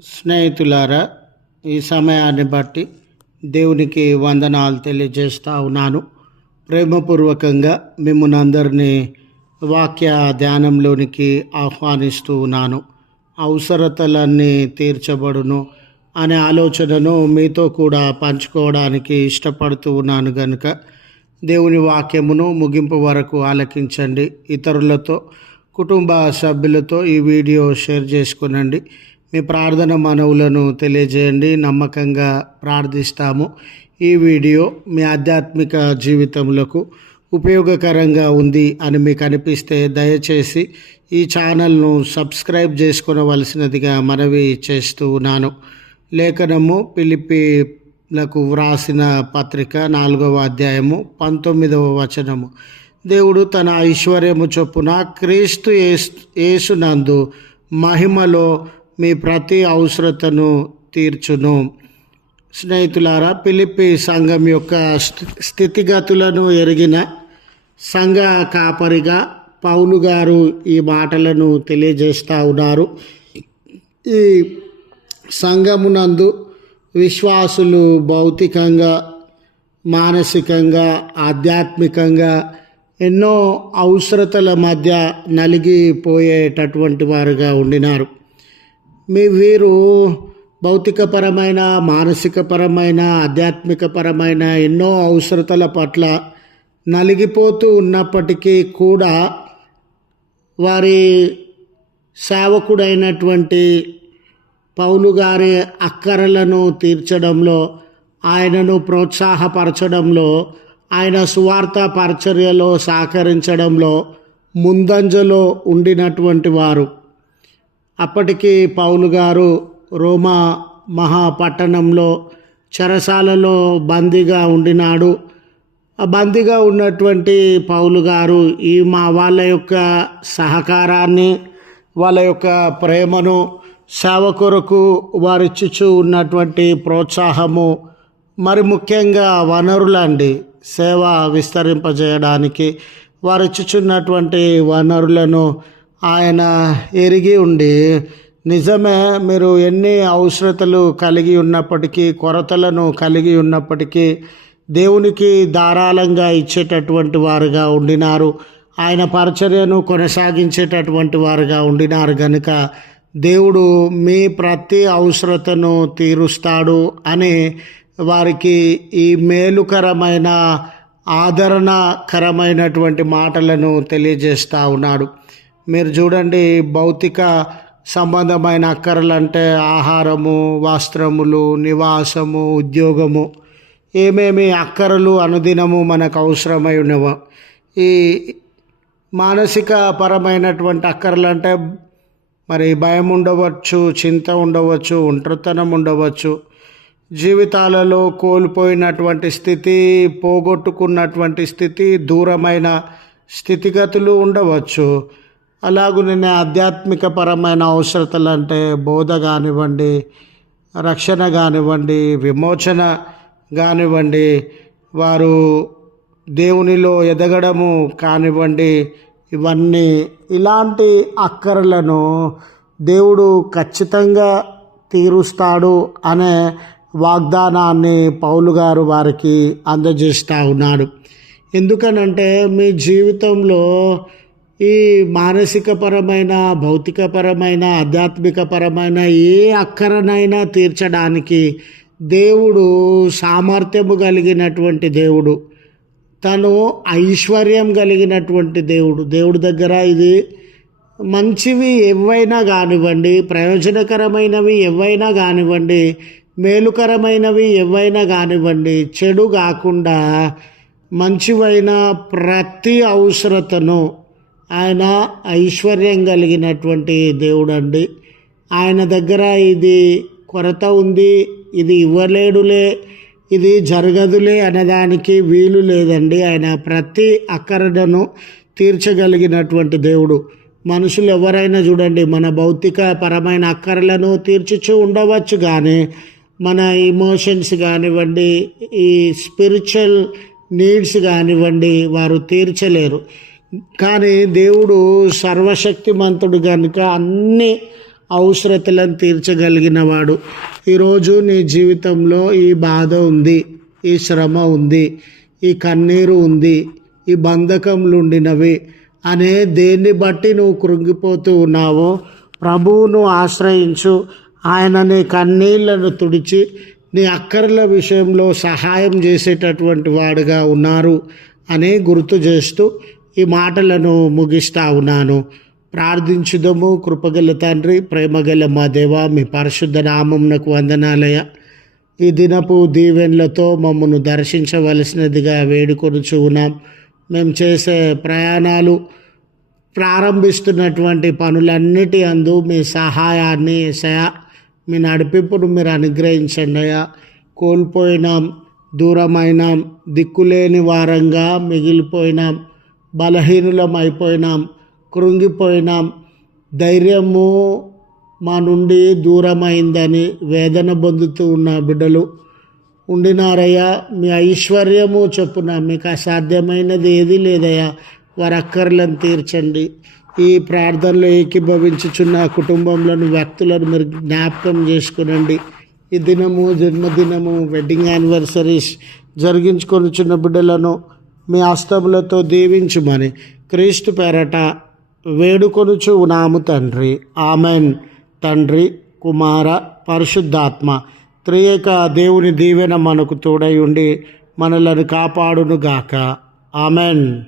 స్నేహితులారా, ఈ సమయాన్ని బట్టి దేవునికి వందనాలు తెలియజేస్తూ ఉన్నాను. ప్రేమపూర్వకంగా మిమ్మల్ని అందరినీ వాక్య ధ్యానంలోనికి ఆహ్వానిస్తూ ఉన్నాను. అవసరతలన్నీ తీర్చబడును అనే ఆలోచనను మీతో కూడా పంచుకోవడానికి ఇష్టపడుతూ ఉన్నాను కనుక దేవుని వాక్యమును ముగింపు వరకు ఆలకించండి. ఇతరులతో, కుటుంబ సభ్యులతో ఈ వీడియో షేర్ చేసుకునండి. మీ ప్రార్థన మనవులను తెలియజేయండి. నమ్మకంగా ప్రార్థిస్తాము. ఈ వీడియో మీ ఆధ్యాత్మిక జీవితములకు ఉపయోగకరంగా ఉంది అని మీకు అనిపిస్తే దయచేసి ఈ ఛానల్ను సబ్స్క్రైబ్ చేసుకునవలసినదిగా మనవి చేస్తూ ఉన్నాను. లేఖనము ఫిలిప్పీలకు వ్రాసిన పత్రిక 4వ అధ్యాయము 19వ వచనము. దేవుడు తన ఐశ్వర్యము చొప్పున క్రీస్తు యేసునందు మహిమలో మీ ప్రతి అవసరతను తీర్చును. స్నేహితులారా, ఫిలిప్పీ సంఘం యొక్క స్థితిగతులను ఎరిగిన సంఘ కాపరిగా పౌలు గారు ఈ మాటలను తెలియజేస్తూ ఉన్నారు. ఈ సంఘమునందు విశ్వాసులు భౌతికంగా, మానసికంగా, ఆధ్యాత్మికంగా ఎన్నో అవసరతల మధ్య నలిగిపోయేటటువంటి వారుగా ఉండినారు. వీరు భౌతికపరమైన, మానసికపరమైన, ఆధ్యాత్మికపరమైన ఎన్నో అవసరతల పట్ల నలిగిపోతూ ఉన్నప్పటికీ కూడా వారి సేవకుడైనటువంటి పౌలు గారి అక్కరలను తీర్చడంలో, ఆయనను ప్రోత్సాహపరచడంలో, ఆయన సువార్త పరిచర్యలో సహకరించడంలో ముందంజలో ఉండినటువంటి వారు. అప్పటికి పౌలు గారు రోమా మహాపట్టణంలో చెరసాలలో బందీగా ఉండినాడు. ఆ బందీగా ఉన్నటువంటి పౌలు గారు వాళ్ళ యొక్క సహకారాన్ని, వాళ్ళ యొక్క ప్రేమను, సేవ కొరకు వారిచ్చుచూ ఉన్నటువంటి ప్రోత్సాహము, మరి ముఖ్యంగా వనరులండి, సేవ విస్తరింపజేయడానికి వారిచ్చుచున్నటువంటి వనరులను ఆయన ఎరిగి ఉండి, నిజమే, మీరు ఎన్ని అవసరతలు కలిగి ఉన్నప్పటికీ, కొరతలను కలిగి ఉన్నప్పటికీ దేవునికి ధారాళంగా ఇచ్చేటటువంటి వారుగా ఉండినారు. ఆయన పరిచర్యను కొనసాగించేటటువంటి వారుగా ఉండినారు కనుక దేవుడు మీ ప్రతి అవసరతను తీరుస్తాడు అని వారికి ఈ మేలుకరమైన, ఆదరణకరమైనటువంటి మాటలను తెలియజేస్తూ ఉన్నాడు. మీరు చూడండి, భౌతిక సంబంధమైన అక్కరలంటే ఆహారము, వస్త్రములు, నివాసము, ఉద్యోగము, ఏమేమి అక్కరలు అనుదినము మనకు అవసరమై ఉన్నవో, ఈ మానసిక పరమైనటువంటి అక్కరలంటే మరి భయం ఉండవచ్చు, చింత ఉండవచ్చు, ఒంటరితనం ఉండవచ్చు, జీవితాలలో కోల్పోయినటువంటి స్థితి, పోగొట్టుకున్నటువంటి స్థితి, దూరమైన స్థితిగతులు ఉండవచ్చు. అలాగునే ఆధ్యాత్మిక పరమైన అవసరతలు అంటే బోధ కానివ్వండి, రక్షణ కానివ్వండి, విమోచన కానివ్వండి, వారు దేవునిలో ఎదగడము కానివ్వండి, ఇవన్నీ, ఇలాంటి అక్కరలను దేవుడు ఖచ్చితంగా తీరుస్తాడు అనే వాగ్దానాన్ని పౌలు గారు వారికి అందజేస్తూ ఉన్నాడు. ఎందుకనంటే మీ జీవితంలో ఈ మానసికపరమైన, భౌతికపరమైన, ఆధ్యాత్మికపరమైన ఏ అక్కరనైనా తీర్చడానికి దేవుడు సామర్థ్యము కలిగినటువంటి దేవుడు, తను ఐశ్వర్యం కలిగినటువంటి దేవుడు. దేవుడి దగ్గర ఇది మంచివి ఏవైనా కానివ్వండి, ప్రయోజనకరమైనవి ఏవైనా కానివ్వండి, మేలుకరమైనవి ఏవైనా కానివ్వండి, చెడు కాకుండా మంచివైన ప్రతి అవసరతను ఆయన ఐశ్వర్యం కలిగినటువంటి దేవుడు అండి. ఆయన దగ్గర ఇది కొరత ఉంది, ఇది ఇవ్వలేడులే, ఇది జరగదులే అనేదానికి వీలు లేదండి. ఆయన ప్రతి అక్కరను తీర్చగలిగినటువంటి దేవుడు. మనుషులు ఎవరైనా చూడండి, మన భౌతిక పరమైన అక్కరలను తీర్చుచూ ఉండవచ్చు, కానీ మన ఇమోషన్స్ కానివ్వండి, ఈ స్పిరిచువల్ నీడ్స్ కానివ్వండి, వారు తీర్చలేరు. కానీ దేవుడు సర్వశక్తిమంతుడు కనుక అన్ని అవసరతలను తీర్చగలిగినవాడు. ఈరోజు నీ జీవితంలో ఈ బాధ ఉంది, ఈ శ్రమ ఉంది, ఈ కన్నీరు ఉంది, ఈ బంధకములు ఉండినవి అనే దేన్ని బట్టి నువ్వు కృంగిపోతూ ఉన్నావో ప్రభువును ఆశ్రయించు. ఆయన నీ కన్నీళ్లను తుడిచి నీ అక్కర్ల విషయంలో సహాయం చేసేటటువంటి వాడుగా ఉన్నారు అని గుర్తు చేస్తూ ఈ మాటలను ముగిస్తా ఉన్నాను. ప్రార్థించుదము. కృపగల తండ్రి, ప్రేమగల మా దేవా, మీ పరిశుద్ధ నామమునకు వందనాలయ. ఈ దినపు దీవెనలతో మమ్మను దర్శించవలసినదిగా వేడుకొనుచు ఉన్నాం. మేము చేసే ప్రయాణాలు, ప్రారంభిస్తున్నటువంటి పనులన్నిటి అందు మీ సహాయాన్ని, మీ నడిపింపును మీరు అనుగ్రహించండి అయ్యా. కోల్పోయినాం, దూరమైనాం, దిక్కులేని వారంగా మిగిలిపోయినాం, బలహీనులం అయిపోయినాం, కృంగిపోయినాం, ధైర్యము మా నుండి దూరమైందని వేదన పొందుతూ ఉన్న బిడ్డలు ఉండినారయ్యా. మీ ఐశ్వర్యము చొప్పున మీకు అసాధ్యమైనది ఏది లేదయ్యా. వారి అక్కర్లను తీర్చండి. ఈ ప్రార్థనలో ఏకీభవించుచున్న కుటుంబంలోని వ్యక్తులను మీరు జ్ఞాపకం చేసుకునండి. ఈ దినము, జన్మదినము, వెడ్డింగ్ యానివర్సరీస్ జరిగించుకొనిచున్న బిడ్డలను మీ హస్తములతో దీవించుమని క్రీస్తు పేరట వేడుకొనుచు ఉన్నాము తండ్రి. ఆమెన్. తండ్రి, కుమార, పరిశుద్ధాత్మ త్రియేక దేవుని దీవెన మనకు తోడై ఉండి మనలను కాపాడునుగాక. ఆమెన్.